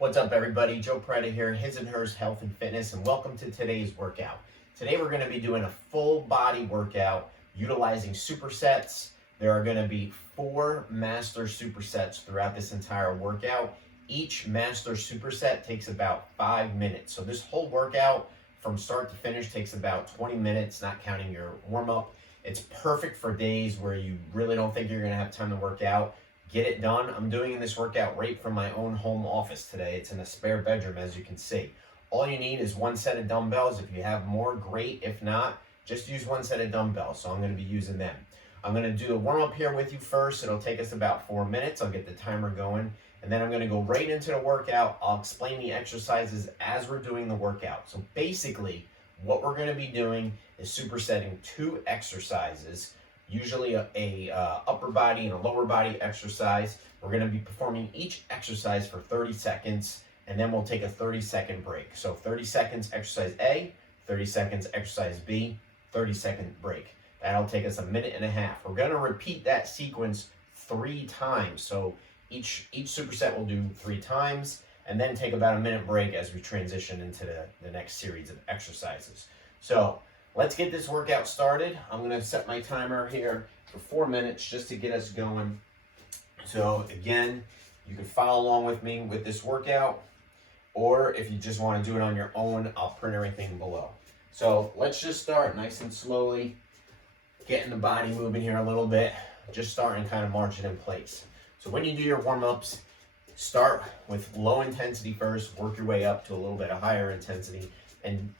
What's up, everybody? Joe Preda here, His and Hers Health and Fitness, and welcome to today's workout. Today we're going to be doing a full body workout utilizing supersets. There are going to be 4 master supersets throughout this entire workout. Each master superset takes about 5 minutes. So this whole workout from start to finish takes about 20 minutes, not counting your warm-up. It's perfect for days where you really don't think you're going to have time to work out. Get it done. I'm doing this workout right from my own home office today. It's in a spare bedroom, as you can see. All you need is 1 set of dumbbells. If you have more, great. If not, just use 1 set of dumbbells. So I'm going to be using them. I'm going to do a warm-up here with you first. It'll take us about 4 minutes. I'll get the timer going. And then I'm going to go right into the workout. I'll explain the exercises as we're doing the workout. So basically, what we're going to be doing is supersetting 2 exercises. Usually a upper body and a lower body exercise. We're going to be performing each exercise for 30 seconds, and then we'll take a 30-second break. So 30 seconds exercise A, 30 seconds exercise B, 30-second break. That'll take us a minute and a half. We're going to repeat that sequence 3 times. So each superset will do 3 times, and then take about a minute break as we transition into the next series of exercises. So let's get this workout started. I'm going to set my timer here for 4 minutes just to get us going. So again, you can follow along with me with this workout, or if you just want to do it on your own, I'll print everything below. So let's just start nice and slowly, getting the body moving here a little bit, just starting kind of marching in place. So when you do your warm-ups, start with low intensity first, work your way up to a little bit of higher intensity, and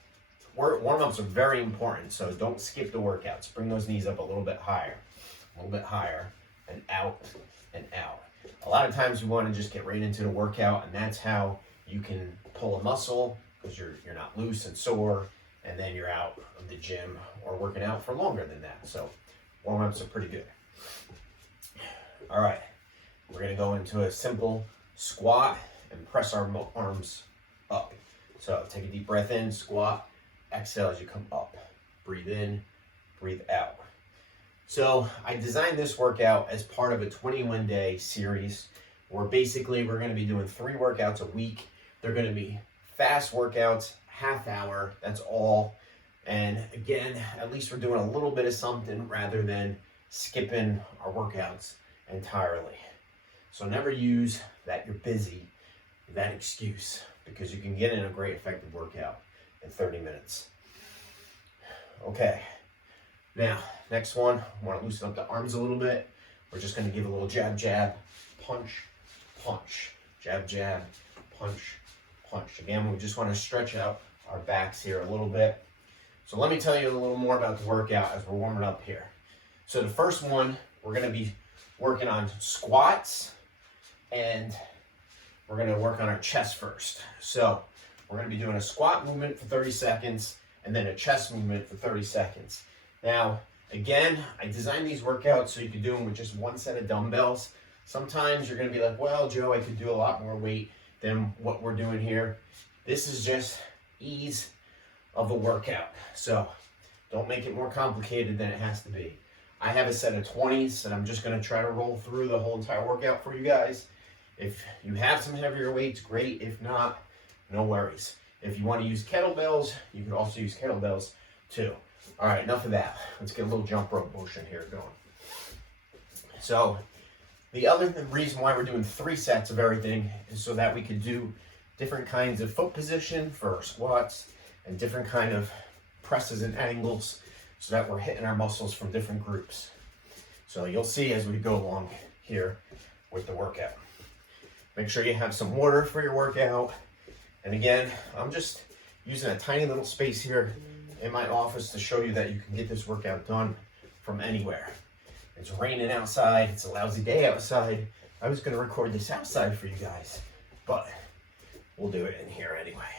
warm-ups are very important, so don't skip the workouts. Bring those knees up a little bit higher, and out, and out. A lot of times you want to just get right into the workout, and that's how you can pull a muscle, because you're not loose and sore, and then you're out of the gym or working out for longer than that. So warm-ups are pretty good. All right, we're going to go into a simple squat and press our arms up. So take a deep breath in, squat. Exhale as you come up. Breathe in, breathe out. So I designed this workout as part of a 21-day series where basically we're going to be doing 3 workouts a week. They're going to be fast workouts, half hour, that's all. And again, at least we're doing a little bit of something rather than skipping our workouts entirely. So never use that you're busy, that excuse, because you can get in a great effective workout in 30 minutes. Okay, now next one, I want to loosen up the arms a little bit. We're just going to give a little jab, jab, punch, punch, jab, jab, punch, punch. Again, we just want to stretch out our backs here a little bit. So let me tell you a little more about the workout as we're warming up here. So the first one, we're going to be working on squats, and we're going to work on our chest first. So we're going to be doing a squat movement for 30 seconds and then a chest movement for 30 seconds. Now, again, I designed these workouts so you can do them with just 1 set of dumbbells. Sometimes you're going to be like, well, Joe, I could do a lot more weight than what we're doing here. This is just ease of the workout. So don't make it more complicated than it has to be. I have a set of 20s that I'm just going to try to roll through the whole entire workout for you guys. If you have some heavier weights, great. If not, no worries. If you want to use kettlebells, you can also use kettlebells too. All right, enough of that. Let's get a little jump rope motion here going. So the other reason why we're doing 3 sets of everything is so that we could do different kinds of foot position for our squats and different kind of presses and angles so that we're hitting our muscles from different groups. So you'll see as we go along here with the workout. Make sure you have some water for your workout. And again, I'm just using a tiny little space here in my office to show you that you can get this workout done from anywhere. It's raining outside. It's a lousy day outside. I was going to record this outside for you guys, but we'll do it in here anyway.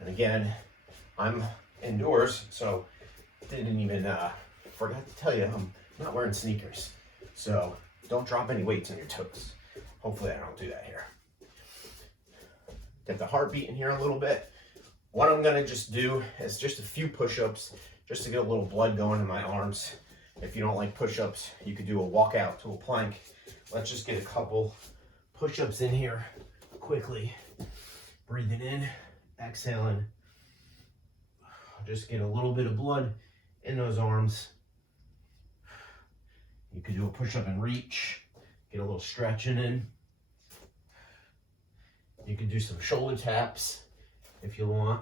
And again, I'm indoors, so didn't even forgot to tell you I'm not wearing sneakers. So don't drop any weights on your toes. Hopefully I don't do that here. Get the heart beating here a little bit. What I'm gonna just do is just a few push-ups just to get a little blood going in my arms. If you don't like push-ups, you could do a walkout to a plank. Let's just get a couple push-ups in here quickly. Breathing in, exhaling. Just get a little bit of blood in those arms. You could do a push-up and reach. Get a little stretching in. You could do some shoulder taps if you want.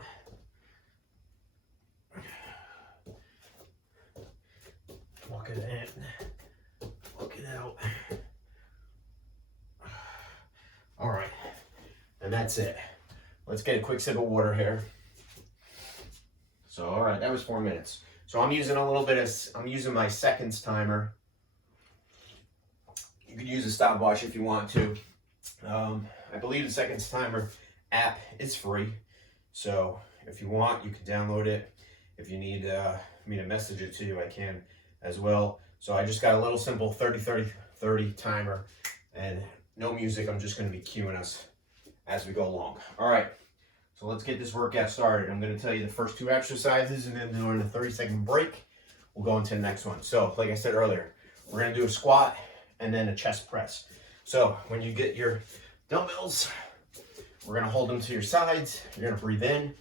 Walk it in. Walk it out. All right, and that's it. Let's get a quick sip of water here. So, all right, that was 4 minutes. So I'm using I'm using my seconds timer. You could use a stopwatch if you want to. I believe the seconds timer app is free. So if you want, you can download it. If you need me to message it to you, I can as well. So I just got a little simple 30-30-30 timer and no music. I'm just going to be cueing us as we go along. All right. So let's get this workout started. I'm going to tell you the first 2 exercises and then during a 30-second break, we'll go into the next one. So like I said earlier, we're going to do a squat and then a chest press. So when you get your dumbbells, we're going to hold them to your sides. You're going to breathe in,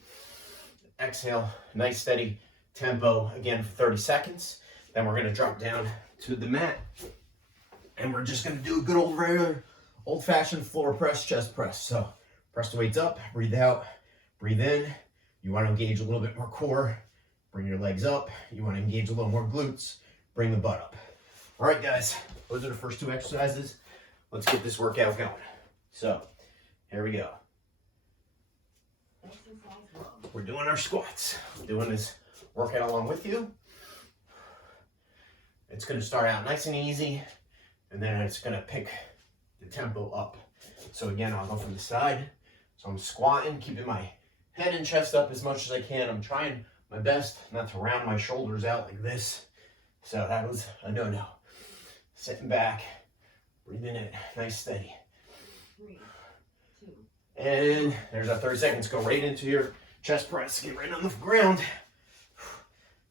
exhale, nice steady tempo again for 30 seconds. Then we're going to drop down to the mat and we're just going to do a good old regular old-fashioned floor press, chest press. So press the weights up, breathe out. Breathe in. You want to engage a little bit more core. Bring your legs up. You want to engage a little more glutes. Bring the butt up. All right, guys. Those are the first 2 exercises. Let's get this workout going. So, here we go. We're doing our squats. I'm doing this workout along with you. It's going to start out nice and easy, and then it's going to pick the tempo up. So again, I'll go from the side. So I'm squatting, keeping my head and chest up as much as I can. I'm trying my best not to round my shoulders out like this. So that was a no-no. Sitting back, breathing in, nice steady. 3, 2. And there's our 30 seconds. Go right into your chest press. Get right on the ground.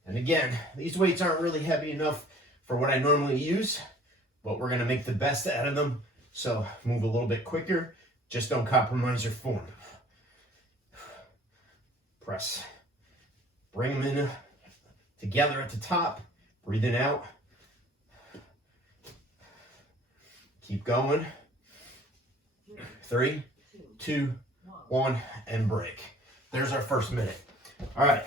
And again, these weights aren't really heavy enough for what I normally use, but we're gonna make the best out of them. So move a little bit quicker. Just don't compromise your form. Press. Bring them in together at the top. Breathing out. Keep going. 3, 2, 1, and break. There's our first minute. All right.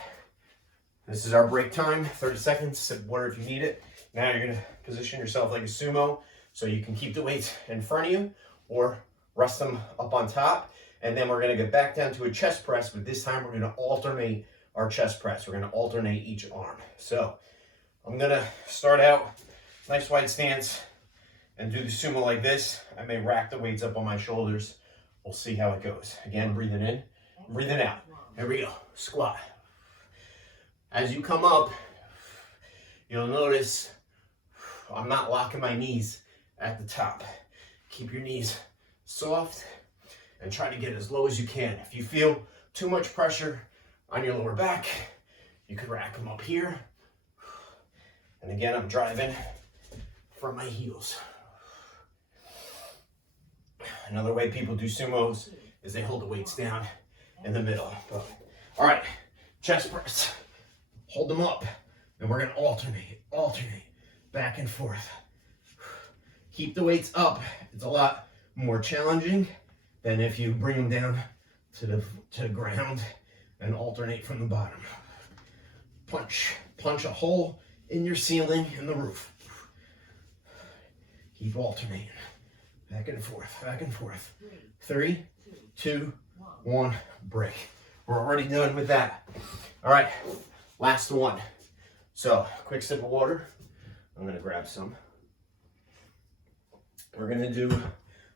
This is our break time. 30 seconds. Sip water if you need it. Now you're going to position yourself like a sumo so you can keep the weights in front of you or rest them up on top. And then we're going to get back down to a chest press, but this time we're going to alternate our chest press. We're going to alternate each arm. So I'm going to start out nice wide stance and do the sumo like this. I may rack the weights up on my shoulders. We'll see how it goes. Again, breathing in, breathing out. Here we go. Squat. As you come up, you'll notice I'm not locking my knees at the top. Keep your knees soft and try to get as low as you can. If you feel too much pressure on your lower back, you could rack them up here. And again, I'm driving from my heels. Another way people do sumos is they hold the weights down in the middle. All right, chest press. Hold them up, and we're gonna alternate, back and forth. Keep the weights up. It's a lot more challenging than if you bring them down to the ground and alternate from the bottom. Punch a hole in your ceiling and the roof. Keep alternating, back and forth, back and forth. 3, 2, 1, break. We're already done with that. All right, last one. So, quick sip of water. I'm gonna grab some. We're gonna do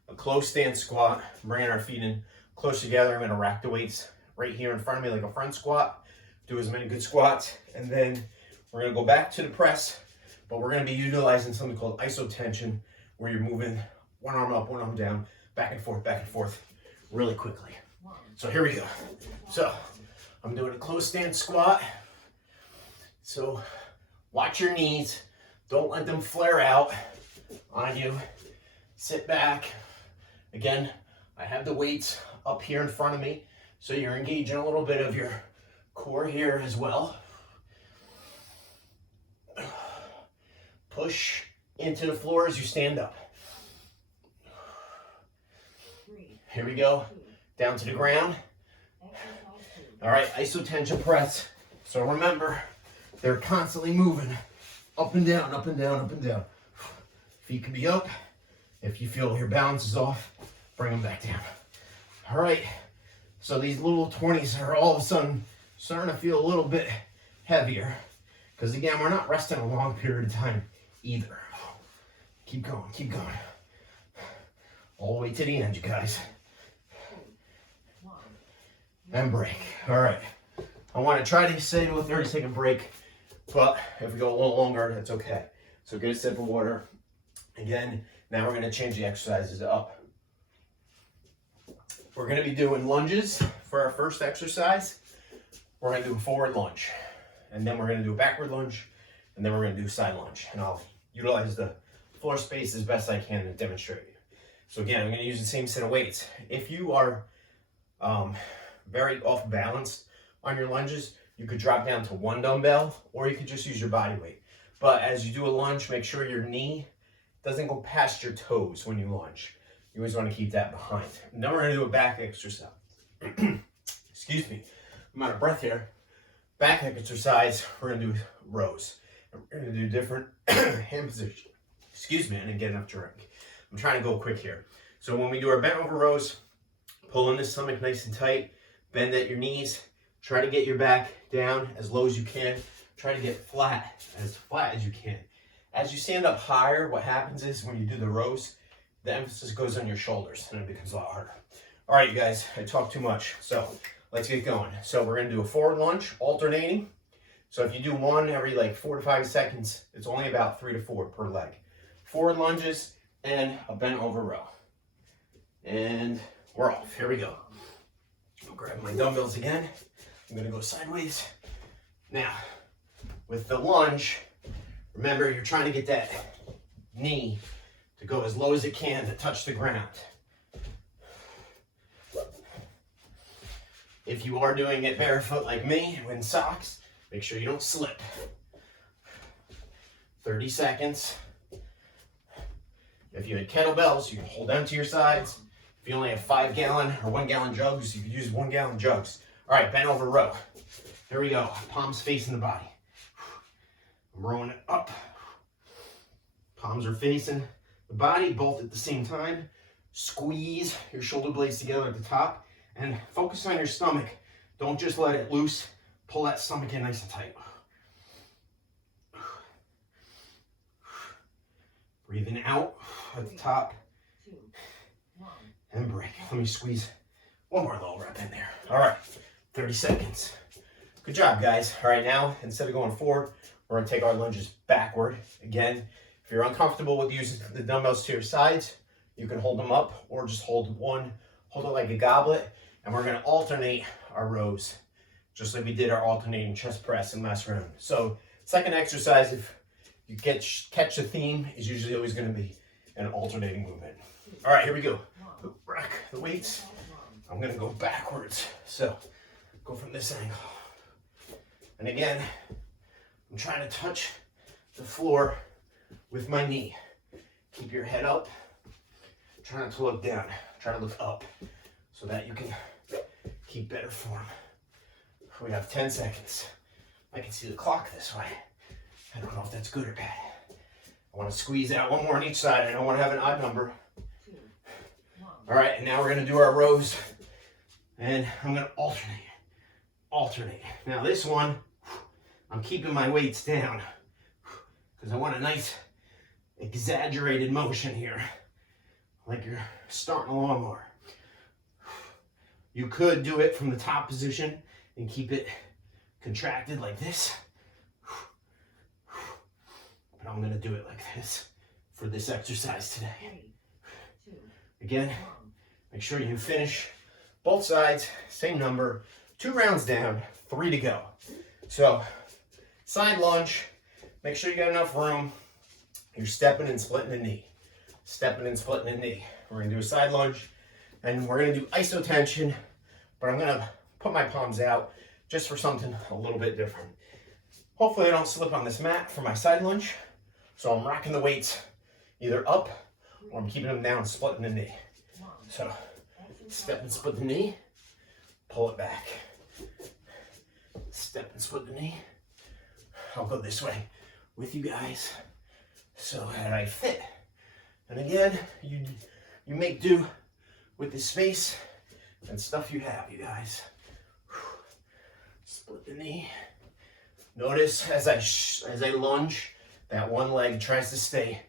a close stance squat, bringing our feet in close together. I'm gonna rack the weights right here in front of me like a front squat. Do as many good squats, and then we're gonna go back to the press, but we're gonna be utilizing something called isotension, where you're moving one arm up, one arm down, back and forth, really quickly. So here we go. So I'm doing a close stance squat. So watch your knees. Don't let them flare out on you. Sit back, Again, I have the weights up here in front of me, so you're engaging a little bit of your core here as well. Push into the floor as you stand up. Here we go, down to the ground. All right, isotension press. So remember, they're constantly moving up and down, up and down, up and down. Feet can be up. If you feel your balance is off, bring them back down. All right, so these little 20s are all of a sudden starting to feel a little bit heavier, because again, we're not resting a long period of time either. Keep going, keep going. All the way to the end, you guys. And break. All right. I want to try to stay to a 30-second break, but if we go a little longer, that's okay. So get a sip of water. Again, now we're going to change the exercises up. We're going to be doing lunges for our first exercise. We're going to do a forward lunge, and then we're going to do a backward lunge, and then we're going to do a side lunge. And I'll utilize the floor space as best I can to demonstrate. So again, I'm going to use the same set of weights. If you are very off balance on your lunges, you could drop down to one dumbbell, or you could just use your body weight. But as you do a lunge, make sure your knee doesn't go past your toes when you lunge. You always want to keep that behind. And then we're going to do a back exercise. Excuse me, I'm out of breath here. Back exercise, we're going to do rows. We're going to do different hand positions. Excuse me, I didn't get enough drink. I'm trying to go quick here. So when we do our bent over rows, pull in the stomach nice and tight. Bend at your knees. Try to get your back down as low as you can. Try to get flat as you can. As you stand up higher, what happens is when you do the rows, the emphasis goes on your shoulders and it becomes a lot harder. All right, you guys, I talked too much. So let's get going. So we're going to do a forward lunge, alternating. So if you do one every like 4 to 5 seconds, it's only about 3 to 4 per leg. Forward lunges and a bent over row. And we're off. Here we go. I'll grab my dumbbells again. I'm going to go sideways. Now, with the lunge, remember you're trying to get that knee to go as low as it can to touch the ground. If you are doing it barefoot like me, in socks, make sure you don't slip. 30 seconds. If you had kettlebells, you can hold them to your sides. If you only have 5-gallon or 1-gallon jugs, you can use 1-gallon jugs. All right, bent over row. Here we go. Palms facing the body. I'm rowing it up. Palms are facing the body, both at the same time. Squeeze your shoulder blades together at the top and focus on your stomach. Don't just let it loose. Pull that stomach in nice and tight. Breathing out at the top. And break. Let me squeeze one more little rep in there. All right, 30 seconds. Good job, guys. All right, now, instead of going forward, we're gonna take our lunges backward. Again, if you're uncomfortable with using the dumbbells to your sides, you can hold them up or just hold one, hold it like a goblet, and we're gonna alternate our rows, just like we did our alternating chest press in last round. So, second exercise, if you catch the theme, is usually always gonna be an alternating movement. All right, here we go. Rack the weights. I'm gonna go backwards. So go from this angle. And again, I'm trying to touch the floor with my knee. Keep your head up. Try not to look down. Try to look up so that you can keep better form. We have 10 seconds. I can see the clock this way. I don't know if that's good or bad. I want to squeeze out one more on each side. I don't want to have an odd number. All right, and now we're gonna do our rows, and I'm gonna alternate. Now this one, I'm keeping my weights down because I want a nice exaggerated motion here, like you're starting a lawnmower. You could do it from the top position and keep it contracted like this, but I'm gonna do it like this for this exercise today. Again, make sure you finish both sides, same number, 2 rounds down, 3 to go. So, side lunge, make sure you got enough room. You're stepping and splitting the knee. Stepping and splitting the knee. We're gonna do a side lunge, and we're gonna do isotension, but I'm gonna put my palms out just for something a little bit different. Hopefully I don't slip on this mat for my side lunge. So I'm rocking the weights either up or I'm keeping them down, splitting the knee. So step and split the knee, pull it back. Step and split the knee. I'll go this way with you guys so that I fit. And again, you make do with the space and stuff you have, you guys. Split the knee. Notice as I lunge, that one leg tries to stay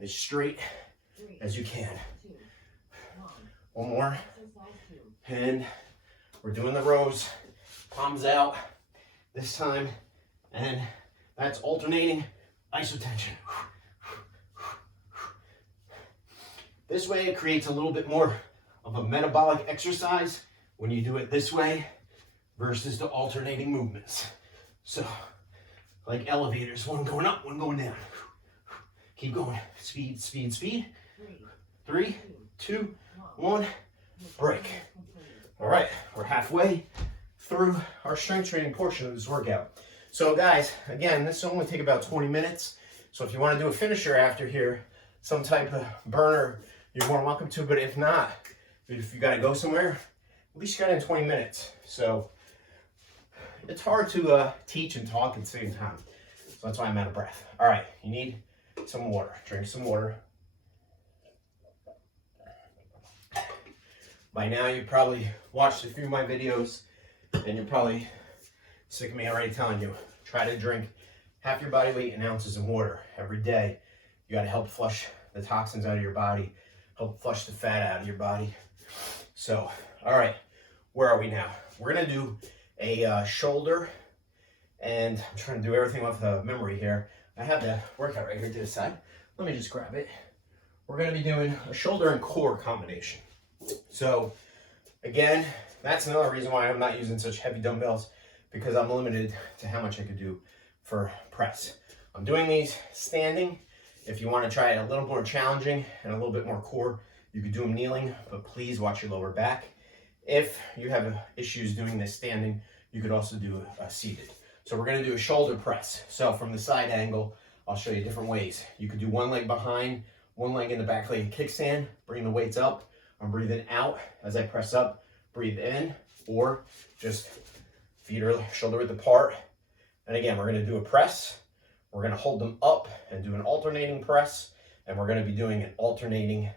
as straight as you can. One more. And we're doing the rows, palms out this time, and that's alternating isotension. This way it creates a little bit more of a metabolic exercise when you do it this way versus the alternating movements. So, like elevators, one going up, one going down. Keep going. Speed, speed, speed. 3, 2, 1, break. All right, we're halfway through our strength training portion of this workout. So guys, again, this will only take about 20 minutes. So if you want to do a finisher after here, some type of burner, you're more than welcome to. But if not, if you got to go somewhere, at least you got in 20 minutes. So it's hard to teach and talk at the same time. So that's why I'm out of breath. All right, you need some water. Drink some water. By now, you probably watched a few of my videos, and you're probably sick of me already telling you, try to drink half your body weight in ounces of water every day. You got to help flush the toxins out of your body, help flush the fat out of your body. So, all right, where are we now? We're going to do a shoulder, and I'm trying to do everything off the memory here. I have the workout right here to the side. Let me just grab it. We're going to be doing a shoulder and core combination. So again, that's another reason why I'm not using such heavy dumbbells, because I'm limited to how much I could do for press. I'm doing these standing. If you want to try it a little more challenging and a little bit more core, you could do them kneeling, but please watch your lower back. If you have issues doing this standing, you could also do seated. So we're going to do a shoulder press. So from the side angle, I'll show you different ways. You could do one leg behind, one leg in the back leg kickstand, bring the weights up. I'm breathing out as I press up, breathe in, or just feet or shoulder width apart. And again, we're going to do a press. We're going to hold them up and do an alternating press. And we're going to be doing an alternating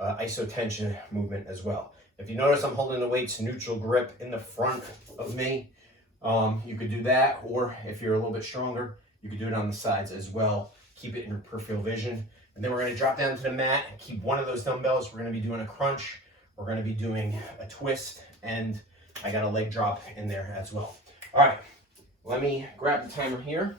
isotension movement as well. If you notice, I'm holding the weights neutral grip in the front of me. You could do that, or if you're a little bit stronger, you could do it on the sides as well. Keep it in your peripheral vision. And then we're going to drop down to the mat and keep one of those dumbbells. We're going to be doing a crunch. We're going to be doing a twist, and I got a leg drop in there as well. All right, let me grab the timer here.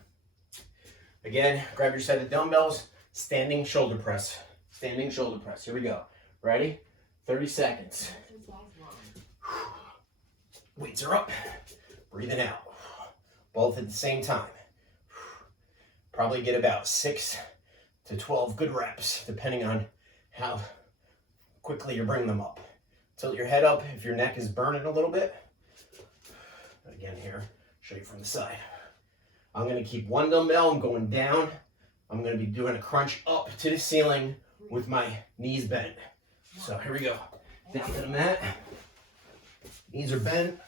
Again, grab your set of dumbbells, standing shoulder press. Standing shoulder press. Here we go. Ready? 30 seconds. Weights are up. Breathing out. Both at the same time. Probably get about 6 to 12 good reps, depending on how quickly you're bringing them up. Tilt your head up if your neck is burning a little bit. Again here, show you from the side. I'm going to keep one dumbbell. I'm going down. I'm going to be doing a crunch up to the ceiling with my knees bent. So here we go. Down to the mat. Knees are bent.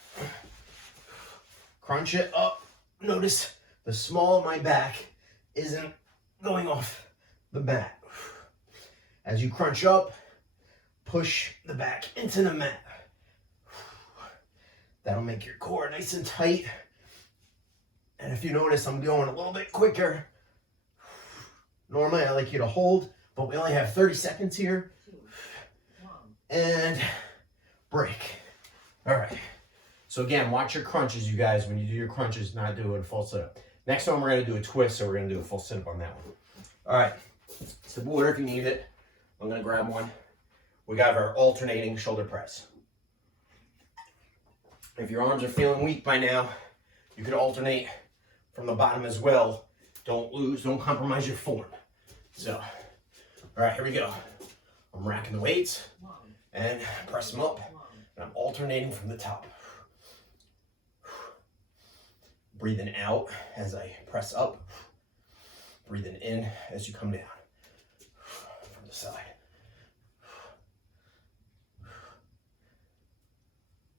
Crunch it up. Notice the small of my back isn't going off the mat. As you crunch up, push the back into the mat. That'll make your core nice and tight. And if you notice, I'm going a little bit quicker. Normally, I like you to hold, but we only have 30 seconds here. And break. All right. So again, watch your crunches, you guys. When you do your crunches, not do a full sit-up. Next one, we're going to do a twist, so we're going to do a full sit-up on that one. All right. Sip of water if you need it. I'm going to grab one. We got our alternating shoulder press. If your arms are feeling weak by now, you could alternate from the bottom as well. Don't compromise your form. So, all right, here we go. I'm racking the weights 1, and press them up, 1, and I'm alternating from the top. Breathing out as I press up, breathing in as you come down from the side.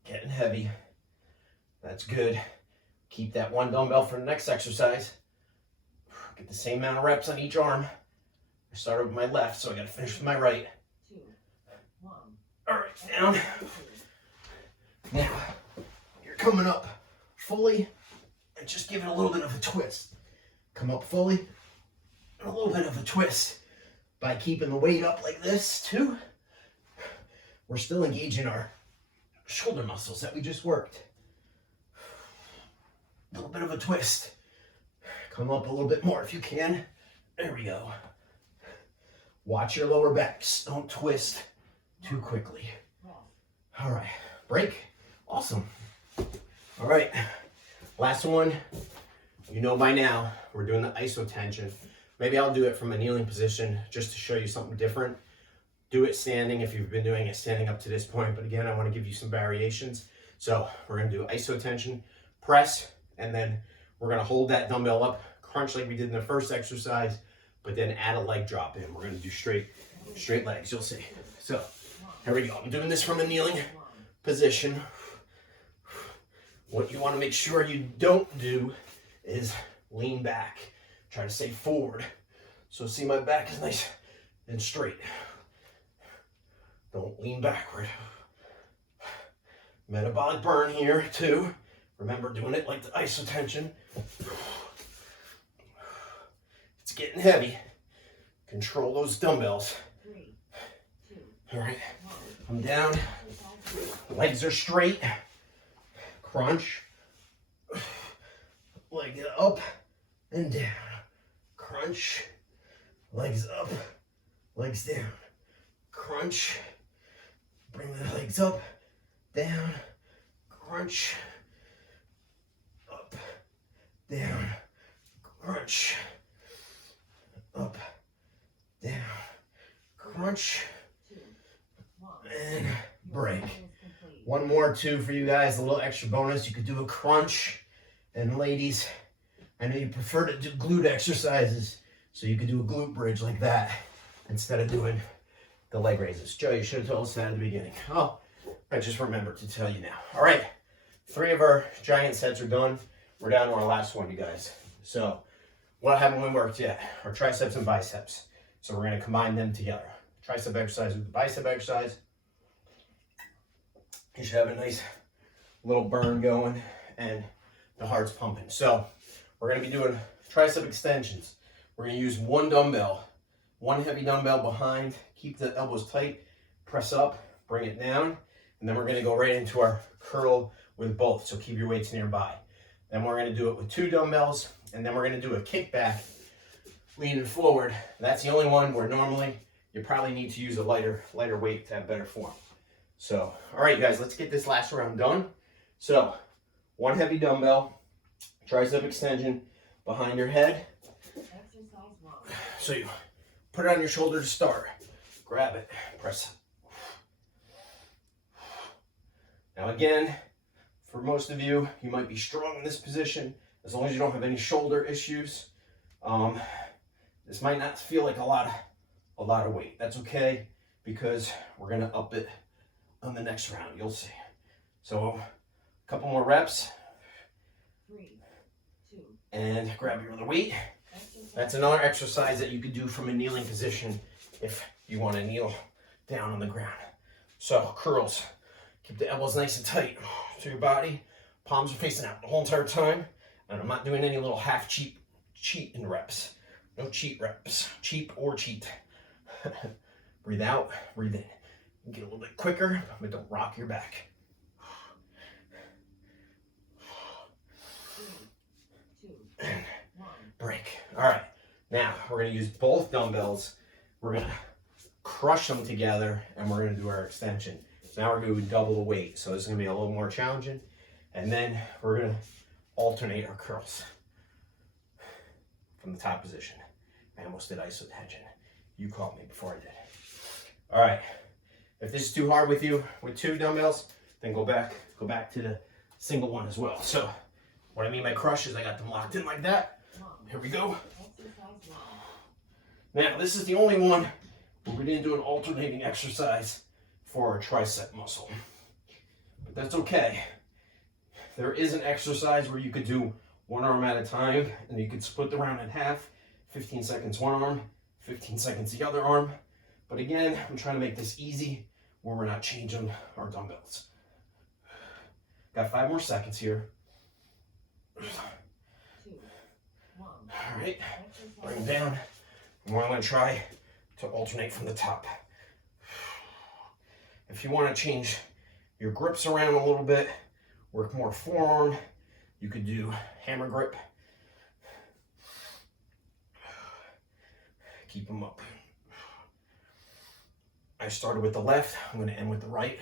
Getting heavy. That's good. Keep that one dumbbell for the next exercise. Get the same amount of reps on each arm. I started with my left, so I got to finish with my right. 2, 1. All right, down. Now, you're coming up fully, and just give it a little bit of a twist. Come up fully, and a little bit of a twist. By keeping the weight up like this, too, we're still engaging our shoulder muscles that we just worked. A little bit of a twist. Come up a little bit more if you can. There we go. Watch your lower backs. Don't twist too quickly. All right, break. Awesome. All right, last one. You know by now, we're doing the isotension. Maybe I'll do it from a kneeling position just to show you something different. Do it standing if you've been doing it standing up to this point. But again, I want to give you some variations. So we're going to do isotension, press, and then we're going to hold that dumbbell up, crunch like we did in the first exercise, but then add a leg drop in. We're going to do straight legs, you'll see. So here we go. I'm doing this from a kneeling position. What you want to make sure you don't do is lean back. Try to stay forward. So see, my back is nice and straight. Don't lean backward. Metabolic burn here too. Remember, doing it like the isotension. It's getting heavy. Control those dumbbells. 3, 2, All right, I'm down. Legs are straight. Crunch. Leg up and down. Crunch. Legs up. Legs down. Crunch. Bring the legs up. Down. Crunch. Up. Down. Crunch. Up. Down. Crunch. 2, 1. And break. One more too for you guys, a little extra bonus. You could do a crunch. And ladies, I know you prefer to do glute exercises, so you could do a glute bridge like that instead of doing the leg raises. Joe, you should have told us that at the beginning. Oh, I just remembered to tell you now. All right, 3 of our giant sets are done. We're down to our last one, you guys. So what haven't we worked yet? Our triceps and biceps. So we're gonna combine them together. Tricep exercise with the bicep exercise. You should have a nice little burn going and the heart's pumping. So we're gonna be doing tricep extensions. We're gonna use one dumbbell, one heavy dumbbell behind, keep the elbows tight, press up, bring it down, and then we're gonna go right into our curl with both, so keep your weights nearby. Then we're gonna do it with 2 dumbbells, and then we're gonna do a kickback, leaning forward. That's the only one where normally you probably need to use a lighter weight to have better form. So, all right, guys, let's get this last round done. So, one heavy dumbbell, tricep extension behind your head. Exercise 1. So you put it on your shoulder to start. Grab it, press. Now again, for most of you, you might be strong in this position as long as you don't have any shoulder issues. This might not feel like a lot of weight. That's okay, because we're gonna up it on the next round. You'll see. So a couple more reps. 3, 2. And grab your other weight. Exercise. That's another exercise that you could do from a kneeling position if you want to kneel down on the ground. So curls. Keep the elbows nice and tight to your body. Palms are facing out the whole entire time. And I'm not doing any little half cheat in reps. No cheat reps. Cheap or cheat. Breathe out, breathe in. Get a little bit quicker, but don't rock your back. 3, 2, 1. Break. All right. Now we're going to use both dumbbells. We're going to crush them together, and we're going to do our extension. So now we're going to double the weight. So this is going to be a little more challenging. And then we're going to alternate our curls from the top position. I almost did isotension. You caught me before I did. All right. If this is too hard with you with 2 dumbbells, then go back to the single one as well. So what I mean by crush is I got them locked in like that. Here we go. Now, this is the only one where we didn't do an alternating exercise for our tricep muscle. But that's okay. There is an exercise where you could do one arm at a time, and you could split the round in half, 15 seconds one arm, 15 seconds the other arm. But again, I'm trying to make this easy where we're not changing our dumbbells. Got 5 more seconds here. 2, 1. All right, bring them down. And we're going to try to alternate from the top. If you want to change your grips around a little bit, work more forearm, you could do hammer grip. Keep them up. I started with the left, I'm going to end with the right.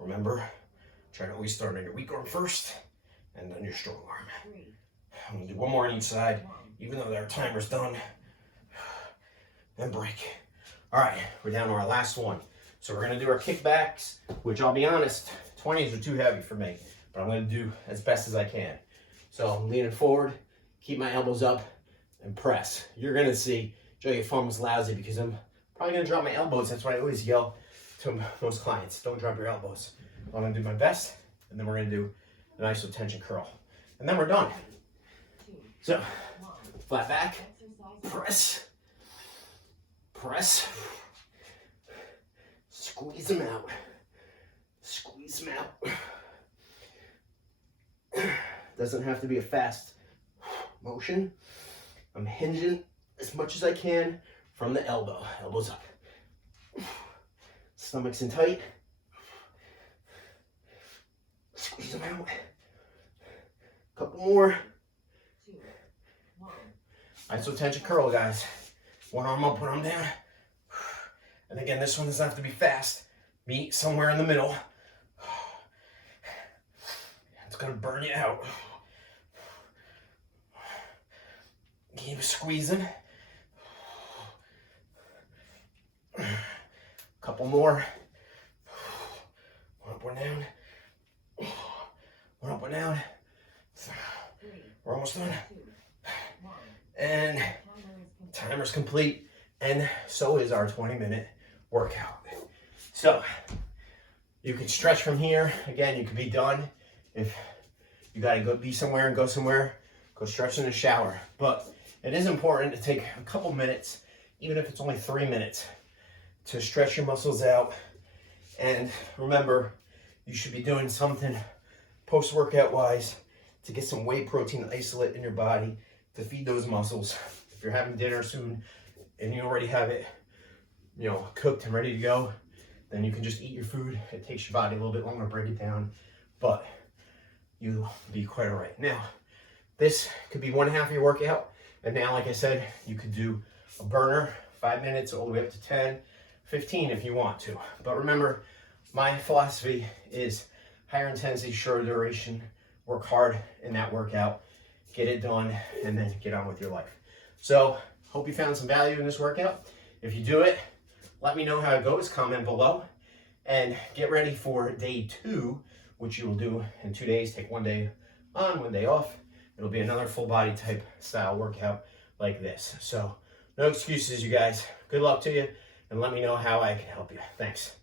Remember, try to always start on your weak arm first and then your strong arm. 3, I'm going to do one more on each side, even though our timer's done. And break. All right, we're down to our last one. So we're going to do our kickbacks, which I'll be honest, 20s are too heavy for me, but I'm going to do as best as I can. So I'm leaning forward, keep my elbows up, and press. You're going to see your form is lousy because I'm probably going to drop my elbows. That's why I always yell to most clients, don't drop your elbows. I'm going to do my best, and then we're going to do an isotension curl. And then we're done. 2, So, 1. flat back, Exercise. press, press, squeeze them out, squeeze them out. Doesn't have to be a fast motion. I'm hinging as much as I can from the elbow, elbows up. Stomach's in tight. Squeeze them out. Couple more. 2, 1. Isotension curl, guys. One arm up, one arm down. And again, this one doesn't have to be fast. Meet somewhere in the middle. It's gonna burn you out. Keep squeezing. Couple more. One up, one down. One up, one down. 3, We're almost done. 2, 1. And timer's complete, and so is our 20-minute workout. So you can stretch from here. Again, you could be done. If you gotta go be somewhere and go somewhere, go stretch in the shower. But it is important to take a couple minutes, even if it's only 3 minutes, to stretch your muscles out. And remember, you should be doing something post-workout wise to get some whey protein isolate in your body to feed those muscles. If you're having dinner soon and you already have it, cooked and ready to go, then you can just eat your food. It takes your body a little bit longer to break it down, but you'll be quite all right. Now, this could be 1/2 of your workout. And now, like I said, you could do a burner, 5 minutes all the way up to 10, 15 if you want to. But remember, my philosophy is higher intensity, shorter duration, work hard in that workout, get it done, and then get on with your life. So, hope you found some value in this workout. If you do it, let me know how it goes, comment below, and get ready for day 2, which you will do in 2 days. Take 1 day on, 1 day off. It'll be another full body type style workout like this. So, no excuses, you guys. Good luck to you, and let me know how I can help you. Thanks.